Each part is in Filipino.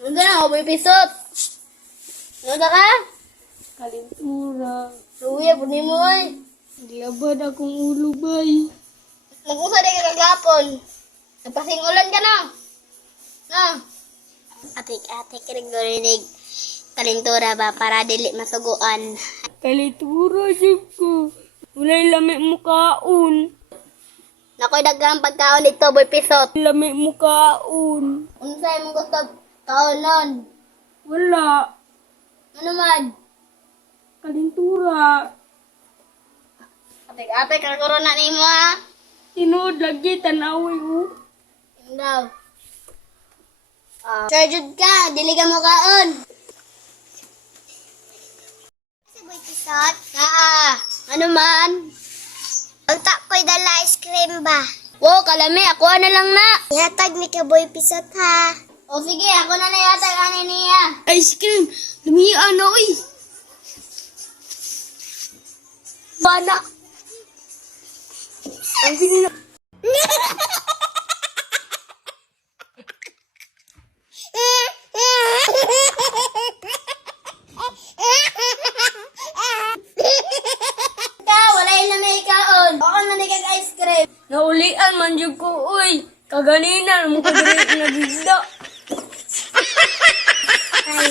Nanda na, boy pisot. Nanda ka? Kalintura. Luya, punin mo ay. Di abad akong ulo, bay. Nagkusa di ka kagapon. Napasingulan ka na. Na. Atik-atik ka nagdorinig. Kalintura ba para dili masuguan. Kalintura, jud ko. Walay lami mo kaon. Nakoy daghang pagkaon dito, boy pisot. Lami mo kaon. Unsay mong gusto kaonon? Wala. Ano man? Kalintura. Atik-atik ka corona nimo ha. Tinood lagi, tanaway mo. Yun daw. Sir Jude ka, dili ka mo kaon. Si Boy Pisot, Ano man? unta ko'y dala ice cream ba? Wow, kalami, ako na lang na. Ihatag ni ka Boy Pisot ha. O sige, ako na nayatag ani niya. Ice cream. Lumiyan na, uy. Bana. Ang binila. Wala yung may kaon. Ako na nagag ice cream. Naulian man jud ko, uy. Kaganina, mo ko dili nagigda. Ay,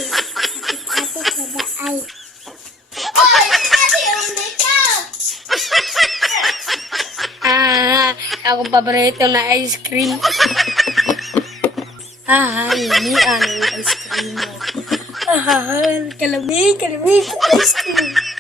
ate ka ba ay? Oy, kasi yung ka. Akong paborito na ice cream. Lumiyan ang ice cream mo. Kalami, ice cream.